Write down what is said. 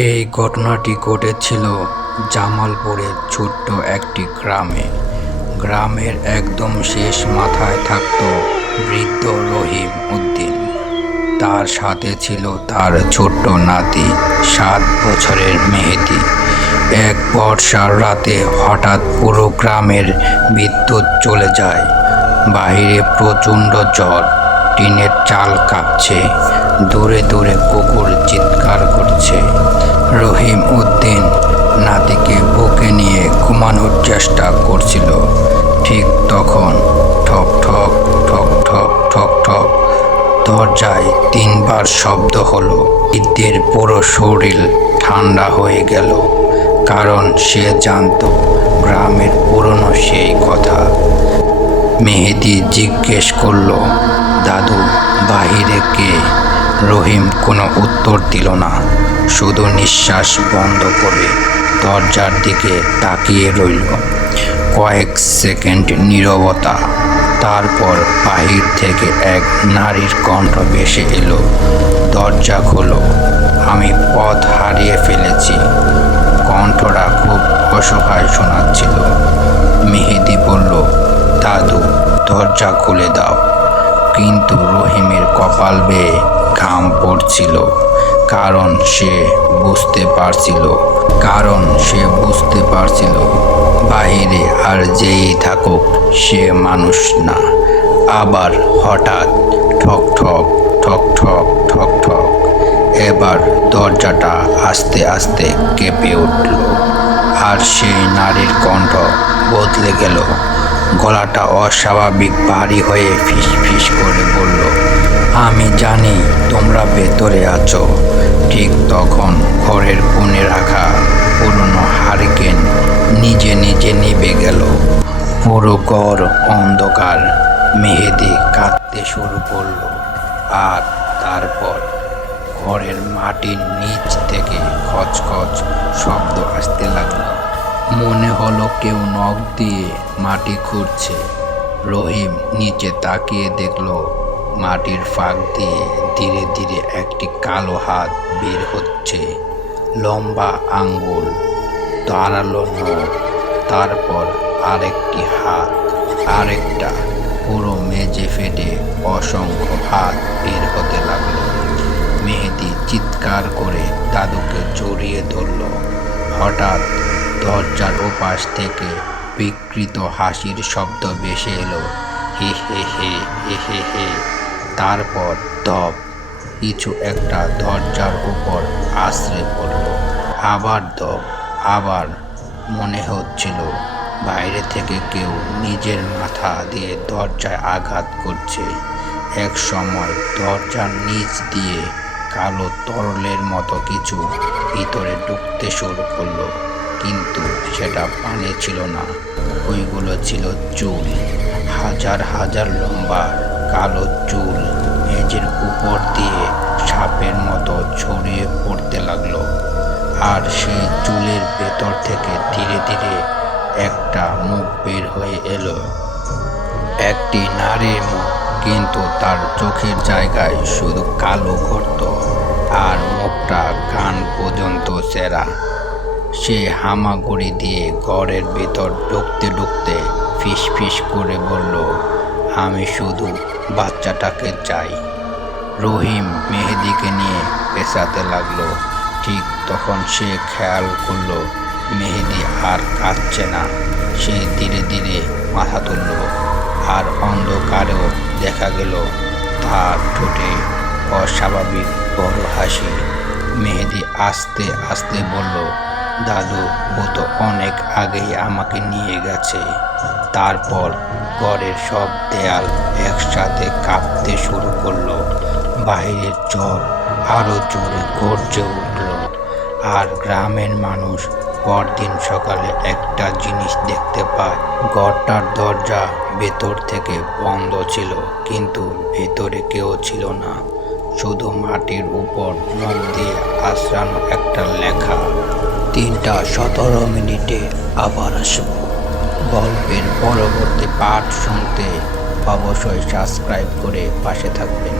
এই ঘটনাটি ঘটেছিল জামালপুরের ছোট্ট একটি গ্রামে। গ্রামের একদম শেষ মাথায় থাকত বৃদ্ধ রহিম উদ্দিন। তার সাথে ছিল তার ছোট্ট নাতি 7 বছরের মেহেদি। এক বর্ষার রাতে হঠাৎ পুরো গ্রামের বিদ্যুৎ চলে যায়। বাহিরে প্রচণ্ড ঝড়, টিনের চাল কাঁপছে, দূরে দূরে কুকুর চিৎকার করছে। রহিম উদ্দিন নাতিকে বুকে নিয়ে ঘুমানোর চেষ্টা করছিল। ঠিক তখন ঠক ঠক ঠক ঠক ঠক ঠক দরজায় 3বার শব্দ হলো। বৃদ্ধের পুরো শরীর ঠান্ডা হয়ে গেল, কারণ সে জানত গ্রামের পুরনো সেই কথা। মেহেদি জিজ্ঞেস করলো, দাদু, বাহিরে কে? রহিম কোনো উত্তর দিল না, শুধু নিঃশ্বাস বন্ধ করে দরজার দিকে তাকিয়ে রইল। কয়েক সেকেন্ড নীরবতা, তারপর বাহির থেকে এক নারীর কণ্ঠ ভেসে এলো, দরজা খোলো, আমি পথ হারিয়ে ফেলেছি। কণ্ঠটা খুব অসহায় শোনাচ্ছিল। মেহেদি বলল, দাদু, দরজা খুলে দাও। কিন্তু রহিমের কপাল বেয়ে ঘাম পড়ছিল, কারণ সে বুঝতে পারছিল বাহিরে আর যেই থাকুক সে মানুষ না। আবার হঠাৎ ঠক ঠক ঠক ঠক ঠক ঠক। এবার দরজাটা আস্তে আস্তে কেঁপে উঠল, আর সেই নারীর কণ্ঠ বদলে গেল। গলাটা অস্বাভাবিক ভারী হয়ে ফিস ফিস করে বলল, আমি জানি তোমরা ভেতরে আছো। ঠিক তখন ঘরের কোণে রাখা পুরনো হারিকেন নিজে নিজে নিভে গেল। পুরো ঘর অন্ধকার। মেহেদি কাঁদতে শুরু করলো, আর তারপর ঘরের মাটির নিচ থেকে খচখচ শব্দ আসতে লাগলো। মনে হলো কেউ নখ দিয়ে মাটি খুঁড়ছে। রহিম নিচে তাকিয়ে দেখলো মাটির ফাঁক দিয়ে ধীরে ধীরে একটি কালো হাত বের হচ্ছে। লম্বা আঙ্গুল, ধারালো নখ, তারপর আরেকটি হাত, আরেকটা। পুরো মেঝে ফেটে অসংখ্য হাত বের হতে লাগলো। মেহেদি চিৎকার করে দাদুকে জড়িয়ে ধরল। হঠাৎ দরজার ওপাশ থেকে বিকৃত হাসির শব্দ ভেসে এলো, হে হে হে হে হে হে। তারপর দপ, কিছু একটা দরজার উপর আছড়ে পড়ল। আবার দপ, আবার। মনে হচ্ছিল বাইরে থেকে কেউ নিজের মাথা দিয়ে দরজায় আঘাত করছে। এক সময় দরজার নিচ দিয়ে কালো তরলের মতো কিছু ভিতরে ঢুকতে শুরু করলো, কিন্তু সেটা পানি ছিল না, ওইগুলো ছিল চুল। হাজার হাজার লম্বা কালো চুল মেঝের উপর দিয়ে সাপের মতো ছড়িয়ে পড়তে লাগলো। আর সেই চুলের ভেতর থেকে ধীরে ধীরে একটা মুখ বের হয়ে এলো। একটি নারীর মুখ, কিন্তু তার চোখের জায়গায় শুধু কালো গর্ত, আর মুখটা কান পর্যন্ত ছেঁড়া। সে হামাগুড়ি দিয়ে ঘরের ভিতর ঢুকতে ঢুকতে ফিস ফিস করে বলল, আমি শুধু বাচ্চাটাকে চাই। রহিম মেহেদিকে নিয়ে পেঁচাতে লাগলো। ঠিক তখন সে খেয়াল করলো মেহেদি আর কাঁদছে না। সে ধীরে ধীরে মাথা তুলল, আর অন্ধকারেও দেখা গেল তার ঠোঁটে অস্বাভাবিক বড় হাসি। মেহেদি আস্তে আস্তে বলল, দাদু, ও তো অনেক আগেই আমাকে নিয়ে গেছে। তারপর ঘরের সব দেয়াল একসাথে কাঁপতে শুরু করলো। বাইরের ঝড় আরো জোরে গর্জে উঠল। আর গ্রামের মানুষ পরদিন সকালে একটা জিনিস দেখতে পায়, ঘরটার দরজা ভেতর থেকে বন্ধ ছিল, কিন্তু ভেতরে কেউ ছিল না। শুধু মাটির উপর নখ দিয়ে আঁচড়ানো একটা লেখা, 3:17 আবার আসবো। গল্পের পরবর্তী পার্ট শুনতে অবশ্যই সাবস্ক্রাইব করে পাশে থাকবেন।